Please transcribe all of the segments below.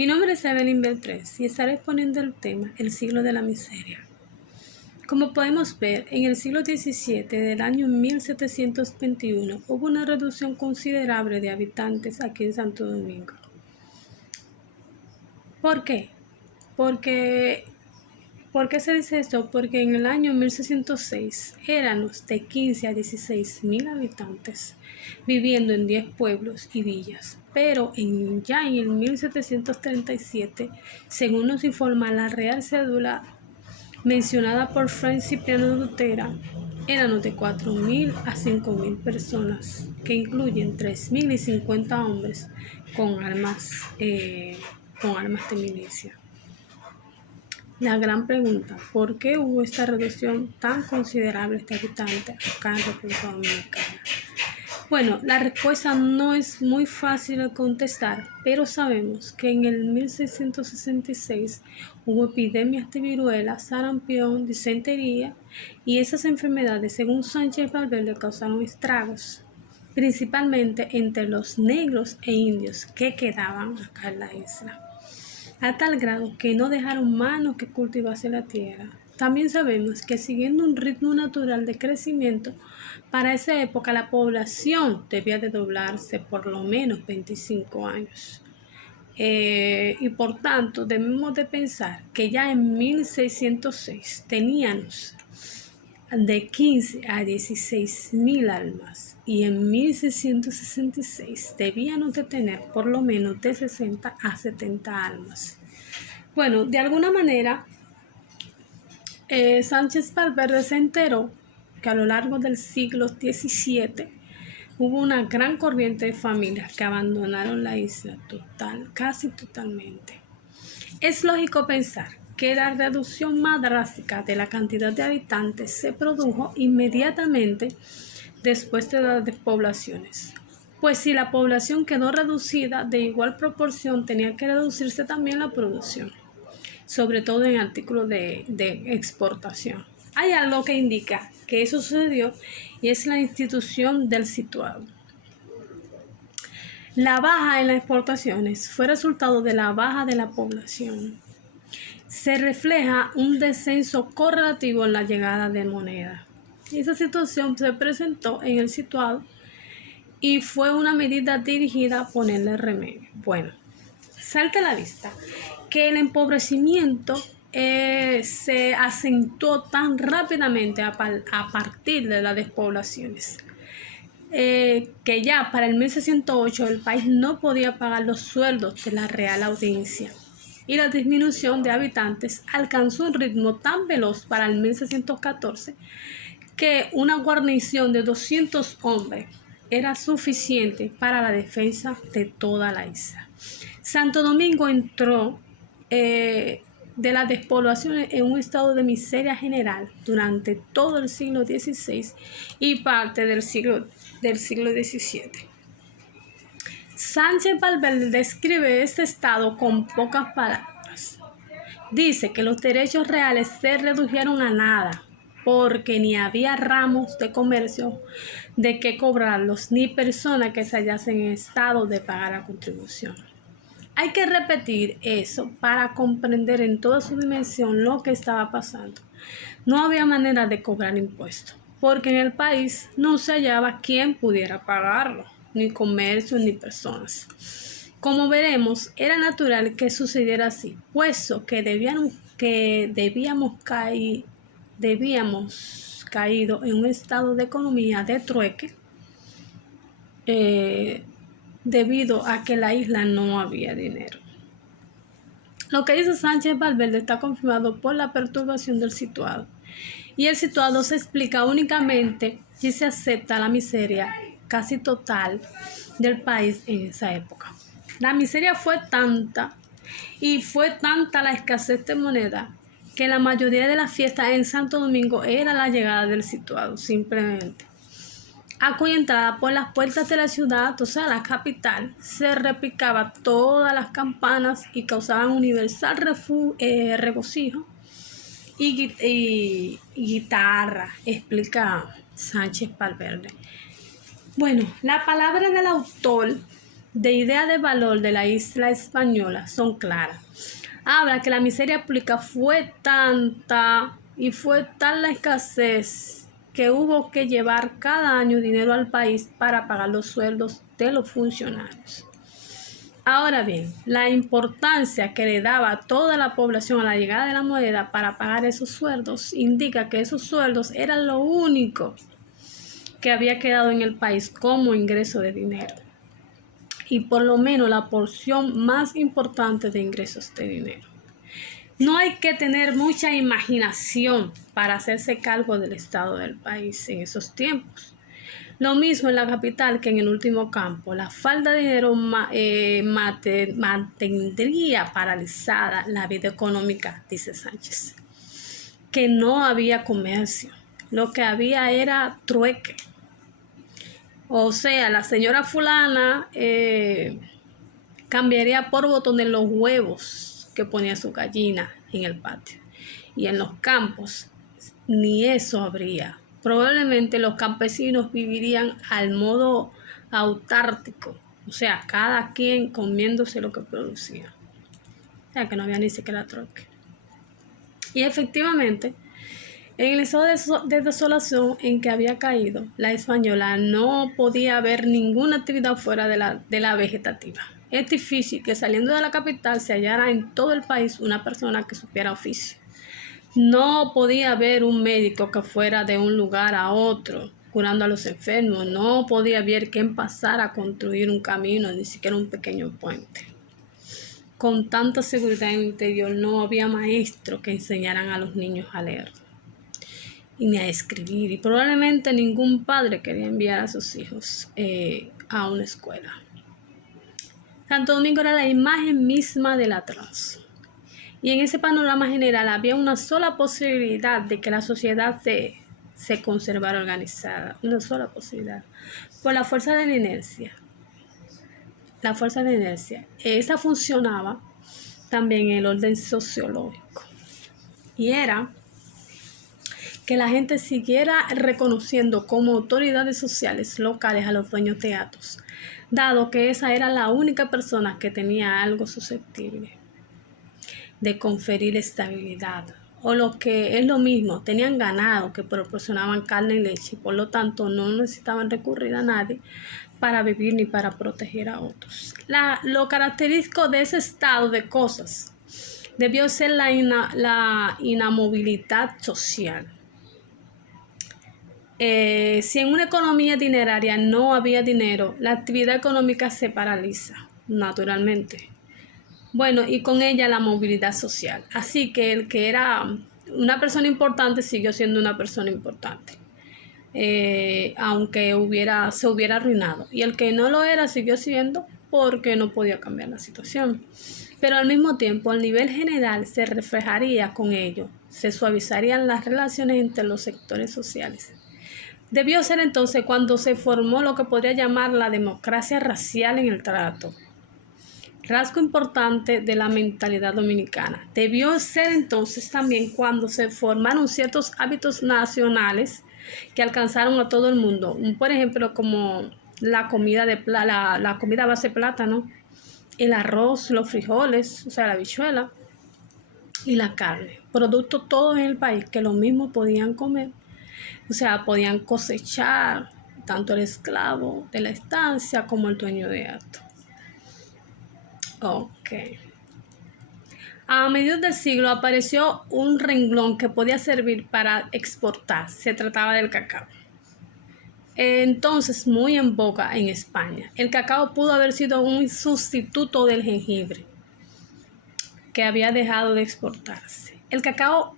Mi nombre es Evelyn Beltrés y estaré exponiendo el tema El siglo de la miseria. Como podemos ver, en el siglo XVII del año 1721 hubo una reducción considerable de habitantes aquí en Santo Domingo. ¿Por qué? ¿Por qué se dice esto? Porque en el año 1606 éramos de 15 a 16 mil habitantes viviendo en 10 pueblos y villas, pero ya en el 1737, según nos informa la Real Cédula mencionada por Fray Cipriano de Utera, éramos de 4.000 a 5.000 personas, que incluyen 3.000 y 50 hombres con armas de milicia. La gran pregunta, ¿por qué hubo esta reducción tan considerable de habitantes acá en República Dominicana? Bueno, la respuesta no es muy fácil de contestar, pero sabemos que en el 1666 hubo epidemias de viruela, sarampión, disentería, y esas enfermedades, según Sánchez Valverde, causaron estragos, principalmente entre los negros e indios que quedaban acá en la isla, a tal grado que no dejaron mano que cultivase la tierra. También sabemos que siguiendo un ritmo natural de crecimiento, para esa época la población debía de doblarse por lo menos 25 años. Y por tanto debemos de pensar que ya en 1606 teníamos de 15 a 16 mil almas y en 1666 debíamos de tener por lo menos de 60 a 70 almas. Bueno, de alguna manera Sánchez Valverde se enteró que a lo largo del siglo XVII hubo una gran corriente de familias que abandonaron la isla casi totalmente. Es lógico pensar que la reducción más drástica de la cantidad de habitantes se produjo inmediatamente después de las despoblaciones. Pues si la población quedó reducida, de igual proporción tenía que reducirse también la producción, sobre todo en artículos de exportación. Hay algo que indica que eso sucedió y es la institución del situado. La baja en las exportaciones fue resultado de la baja de la población. Se refleja un descenso correlativo en la llegada de moneda. Esa situación se presentó en el situado y fue una medida dirigida a ponerle remedio. Bueno, salta a la vista que el empobrecimiento se acentuó tan rápidamente a partir de las despoblaciones, que ya para el 1608 el país no podía pagar los sueldos de la Real Audiencia y la disminución de habitantes alcanzó un ritmo tan veloz para el 1614 que una guarnición de 200 hombres era suficiente para la defensa de toda la isla. Santo Domingo entró de las despoblaciones en un estado de miseria general durante todo el siglo XVI y parte del siglo XVII. Sánchez Valverde describe este estado con pocas palabras. Dice que los derechos reales se redujeron a nada, porque ni había ramos de comercio de que cobrarlos, ni personas que se hallasen en estado de pagar la contribución. Hay que repetir eso para comprender en toda su dimensión lo que estaba pasando. No había manera de cobrar impuestos, porque en el país no se hallaba quien pudiera pagarlo, ni comercio ni personas. Como veremos, era natural que sucediera así, puesto que debíamos caído en un estado de economía de trueque, debido a que en la isla no había dinero. Lo que dice Sánchez Valverde está confirmado por la perturbación del situado, y el situado se explica únicamente si se acepta la miseria casi total del país en esa época. La miseria fue tanta y fue tanta la escasez de moneda que la mayoría de las fiestas en Santo Domingo era la llegada del situado, simplemente. A cuya entrada por las puertas de la ciudad, o sea, la capital, se repicaban todas las campanas y causaban universal regocijo y guitarra, explica Sánchez Valverde. Bueno, la palabra del autor de idea de valor de la isla española son claras. Habla que la miseria pública fue tanta y fue tal la escasez que hubo que llevar cada año dinero al país para pagar los sueldos de los funcionarios. Ahora bien, la importancia que le daba toda la población a la llegada de la moneda para pagar esos sueldos indica que esos sueldos eran lo único que había quedado en el país como ingreso de dinero, y por lo menos la porción más importante de ingresos de dinero. No hay que tener mucha imaginación para hacerse cargo del estado del país en esos tiempos. Lo mismo en la capital que en el último campo. La falta de dinero mantendría paralizada la vida económica, dice Sánchez. Que no había comercio. Lo que había era trueque. O sea, la señora fulana cambiaría por botones los huevos que ponía su gallina en el patio. Y en los campos ni eso habría. Probablemente los campesinos vivirían al modo autártico, o sea, cada quien comiéndose lo que producía. O sea, que no había ni siquiera troque. Y efectivamente, en el estado de desolación en que había caído la española, no podía haber ninguna actividad fuera de la vegetativa. Es difícil que saliendo de la capital se hallara en todo el país una persona que supiera oficio. No podía haber un médico que fuera de un lugar a otro curando a los enfermos. No podía haber quien pasara a construir un camino, ni siquiera un pequeño puente. Con tanta seguridad en el interior no había maestros que enseñaran a los niños a leer y ni a escribir. Y probablemente ningún padre quería enviar a sus hijos a una escuela. Santo Domingo era la imagen misma del atraso. Y en ese panorama general había una sola posibilidad de que la sociedad se conservara organizada. Una sola posibilidad. Por la fuerza de la inercia. La fuerza de la inercia. Esa funcionaba también en el orden sociológico. Y era que la gente siguiera reconociendo como autoridades sociales locales a los dueños de Atos, dado que esa era la única persona que tenía algo susceptible de conferir estabilidad, o lo que es lo mismo, tenían ganado que proporcionaban carne y leche, y por lo tanto no necesitaban recurrir a nadie para vivir ni para proteger a otros. Lo característico de ese estado de cosas debió ser la inamovilidad social. Si en una economía dineraria no había dinero, la actividad económica se paraliza, naturalmente. Bueno, y con ella la movilidad social. Así que el que era una persona importante siguió siendo una persona importante, aunque se hubiera arruinado. Y el que no lo era siguió siendo porque no podía cambiar la situación. Pero al mismo tiempo, al nivel general se reflejaría con ello, se suavizarían las relaciones entre los sectores sociales. Debió ser entonces cuando se formó lo que podría llamar la democracia racial en el trato. Rasgo importante de la mentalidad dominicana. Debió ser entonces también cuando se formaron ciertos hábitos nacionales que alcanzaron a todo el mundo. Por ejemplo, como la comida la comida a base de plátano, el arroz, los frijoles, o sea, la habichuela y la carne. Productos todos en el país que lo mismo podían comer. O sea, podían cosechar tanto el esclavo de la estancia como el dueño de Ato. Ok. A mediados del siglo apareció un renglón que podía servir para exportar. Se trataba del cacao. Entonces, muy en boga en España. El cacao pudo haber sido un sustituto del jengibre que había dejado de exportarse. El cacao,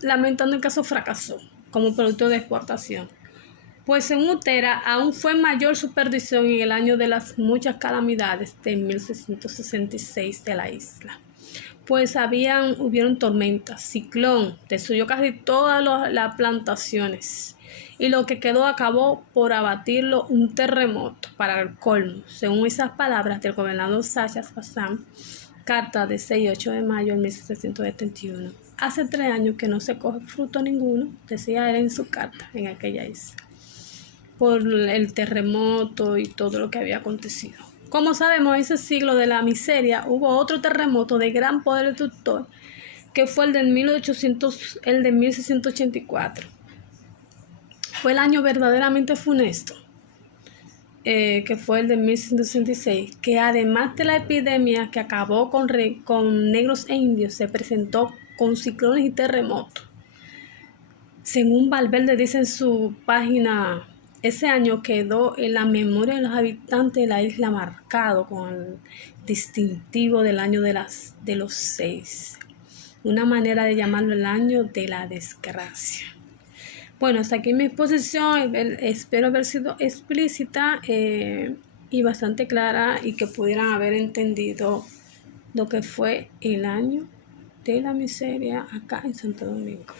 lamentando el caso, fracasó como producto de exportación. Pues en Utera aún fue mayor su perdición en el año de las muchas calamidades de 1666 de la isla. Pues hubieron tormentas, ciclón, destruyó casi todas las plantaciones y lo que quedó acabó por abatirlo un terremoto para el colmo, según esas palabras del gobernador Sachas Bazán, carta de 6 y 8 de mayo de 1771. Hace 3 años que no se coge fruto ninguno, decía él en su carta en aquella isla, por el terremoto y todo lo que había acontecido. Como sabemos, en ese siglo de la miseria hubo otro terremoto de gran poder destructor, que fue el de 1684. Fue el año verdaderamente funesto, que fue el de 1666, que además de la epidemia que acabó con negros e indios, se presentó con ciclones y terremotos. Según Valverde dice en su página, ese año quedó en la memoria de los habitantes de la isla marcado con el distintivo del año de los 6, una manera de llamarlo el año de la desgracia. Bueno, hasta aquí mi exposición. Espero haber sido explícita y bastante clara, y que pudieran haber entendido lo que fue el año de la miseria acá en Santo Domingo.